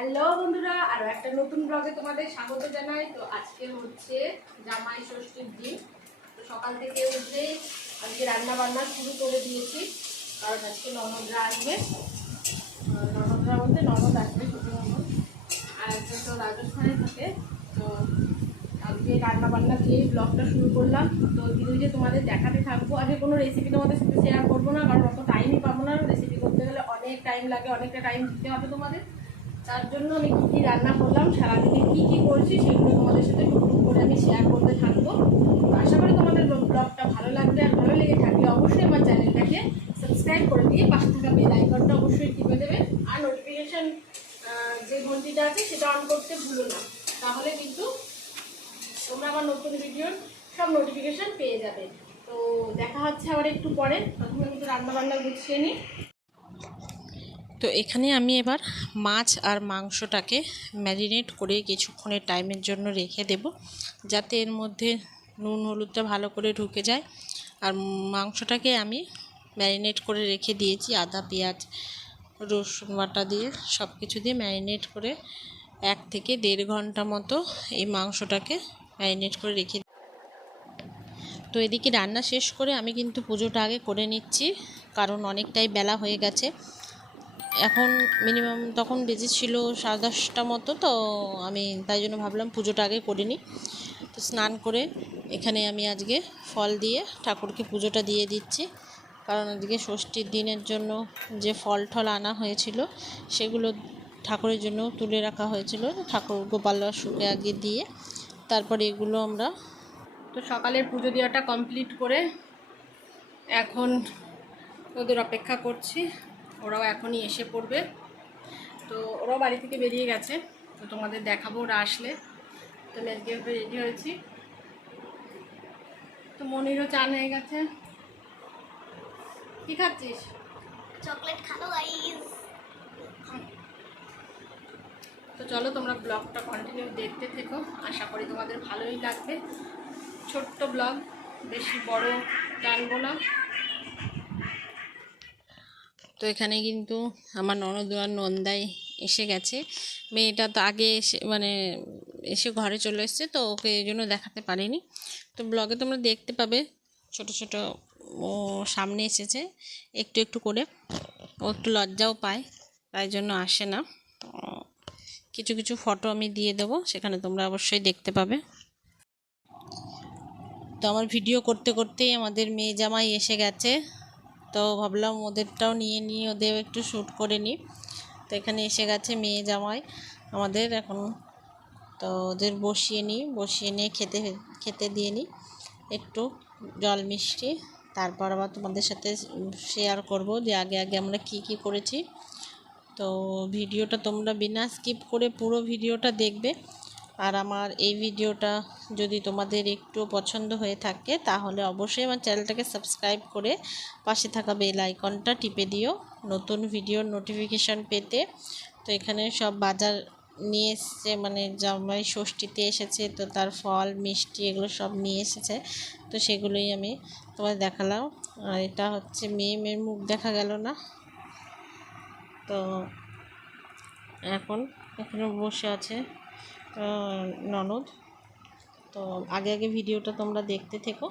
Hello বন্ধুরা, আরও একটা নতুন ব্লগে তোমাদের স্বাগত জানাই। তো আজকে হচ্ছে জামাই ষষ্ঠীর দিন। তো সকাল থেকে উঠে আজকে রান্না বান্না শুরু করে দিয়েছি, কারণ আজকে ননদরা আসবে। ননদরা বলতে ননদ আসবে, ছোটো ননদ। আর একজন তো রাজস্থানে থাকে। তো আজকে রান্না বান্না দিয়ে ব্লগটা শুরু করলাম। তো ধীরে ধীরে তোমাদের দেখাতে থাকব আজকে কোনো রেসিপি তোমাদের সাথে শেয়ার করব না, কারণ অত টাইমই পাবো না। রেসিপি করতে গেলে অনেক টাইম লাগে, অনেকটা টাইম দিতে হবে তোমাদের। তার জন্য আমি কী কী রান্না করলাম, সারাদিনে কী কী করছি সেগুলো তোমাদের সাথে টুকটুক করে আমি শেয়ার করতে থাকব। আশা করি তোমাদের ব্লগটা ভালো লাগবে আর ভালো লেগে থাকলে অবশ্যই আমার চ্যানেলটাকে সাবস্ক্রাইব করে দিয়ে পাশে থাকা বেল আইকনটা অবশ্যই টিপে দেবে। আর নোটিফিকেশান যে ঘন্টিটা আছে সেটা অন করতে ভুলো না। তাহলে কিন্তু তোমরা আমার নতুন ভিডিওর সব নোটিফিকেশান পেয়ে যাবে। তো দেখা হচ্ছে আবার একটু পরে। প্রথমে কিন্তু রান্না বান্না গুছিয়ে নিই। তো এখানে আমি এবার মাছ আর মাংসটাকে ম্যারিনেট করে কিছুক্ষণের টাইমের জন্য রেখে দেব, যাতে এর মধ্যে নুন, হলুদটা ভালো করে ঢুকে যায়। আর মাংসটাকে আমি ম্যারিনেট করে রেখে দিয়েছি, আদা, পেঁয়াজ, রসুন বাটা দিয়ে সব কিছু দিয়ে ম্যারিনেট করে এক থেকে দেড় ঘণ্টা মতো এই মাংসটাকে ম্যারিনেট করে রেখে তো এদিকে রান্না শেষ করে আমি কিন্তু পুজোটা আগে করে নিচ্ছি, কারণ অনেকটাই বেলা হয়ে গেছে। এখন মিনিমাম তখন বেজেছিল সাড়ে দশটা মতো, তো আমি তাই জন্য ভাবলাম পুজোটা আগে করে নিই। তো স্নান করে এখানে আমি আজকে ফল দিয়ে ঠাকুরকে পুজোটা দিয়ে দিচ্ছি। কারণ আজকে ষষ্ঠীর দিনের জন্য যে ফল টল আনা হয়েছিল, সেগুলো ঠাকুরের জন্য তুলে রাখা হয়েছিল, ঠাকুর গোপাল বাসুকে আগে দিয়ে তারপরে এগুলো আমরা তো সকালের পুজো দেওয়াটা কমপ্লিট করে এখন ওদের অপেক্ষা করছি। ওরাও এখনই এসে পড়বে। তো ওরাও বাড়ি থেকে বেরিয়ে গেছে। তো তোমাদের দেখাবো ওরা আসলে। তো আমি আজকে রেডি হয়েছি। তো মনিরও চান হয়ে গেছে। কী খাচ্ছিস? চকলেট খাব গাইস তো চলো তোমরা ব্লগটা কন্টিনিউ দেখতে থেকো। আশা করি তোমাদের ভালোই লাগবে। ছোট্ট ব্লগ বেশি বড় টানবো না। তো এখানে কিন্তু আমার ননদ আর নন্দাই এসে গেছে। মেয়েটা তো আগে এসে মানে এসে ঘরে চলে এসেছে, তো ওকে এই জন্য দেখাতে পারিনি। তো ব্লগে তোমরা দেখতে পাবে, ছোট ছোট ও সামনে এসেছে, একটু একটু করে। ও একটু লজ্জাও পায়, তাই জন্য আসে না। কিছু কিছু ফটো আমি দিয়ে দেবো, সেখানে তোমরা অবশ্যই দেখতে পাবে। তো আমার ভিডিও করতে করতেই আমাদের মেয়ে জামাই এসে গেছে। তো ভাবলাম ওদেরটাও নিয়ে নিই, ওদের একটু শ্যুট করে নিই। তো এখানে এসে গেছে মেয়ে জামাই আমাদের এখন। তো ওদের বসিয়ে নিই, বসিয়ে নিয়ে খেতে খেতে দিয়ে নিই। একটু জল মিষ্টি, তারপর আবার তোমাদের সাথে শেয়ার করব যে আগে আগে আমরা কি কি করেছি। তো ভিডিওটা তোমরা বিনা স্কিপ করে পুরো ভিডিওটা দেখবে। আর আমার এই ভিডিওটা যদি তোমাদের একটু পছন্দ হয়ে থাকে, তাহলে অবশ্যই আমার চ্যানেলটাকে সাবস্ক্রাইব করে পাশে থাকা বেল আইকনটা টিপে দিও নতুন ভিডিওর নোটিফিকেশান পেতে। তো এখানে সব বাজার নিয়ে এসছে মানে জামাই ষষ্ঠীতে এসেছে, তো তার ফল, মিষ্টি এগুলো সব নিয়ে এসেছে, তো সেগুলোই আমি তোমাদের দেখালাম। আর এটা হচ্ছে মেয়ে, মেয়ের মুখ দেখা গেল না। তো এখন এখানে বসে আছে। ননদ। তো আগে আগে ভিডিওটা তোমরা দেখতে থেকো।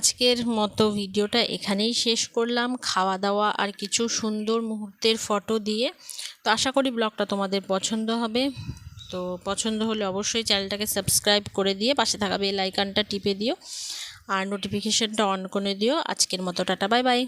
আজকের মতো ভিডিওটা এখানেই শেষ করলাম। খাওয়া দাওয়া আর কিছু সুন্দর মুহূর্তের ফটো দিয়ে। তো আশা করি ব্লগটা তোমাদের পছন্দ হবে। তো পছন্দ হলে অবশ্যই চ্যানেলটাকে সাবস্ক্রাইব করে দিয়ে পাশে থাকা বেল আইকনটা টিপে দিও। আর নোটিফিকেশনটা অন করে দিও। আজকের মতো টাটা বাই বাই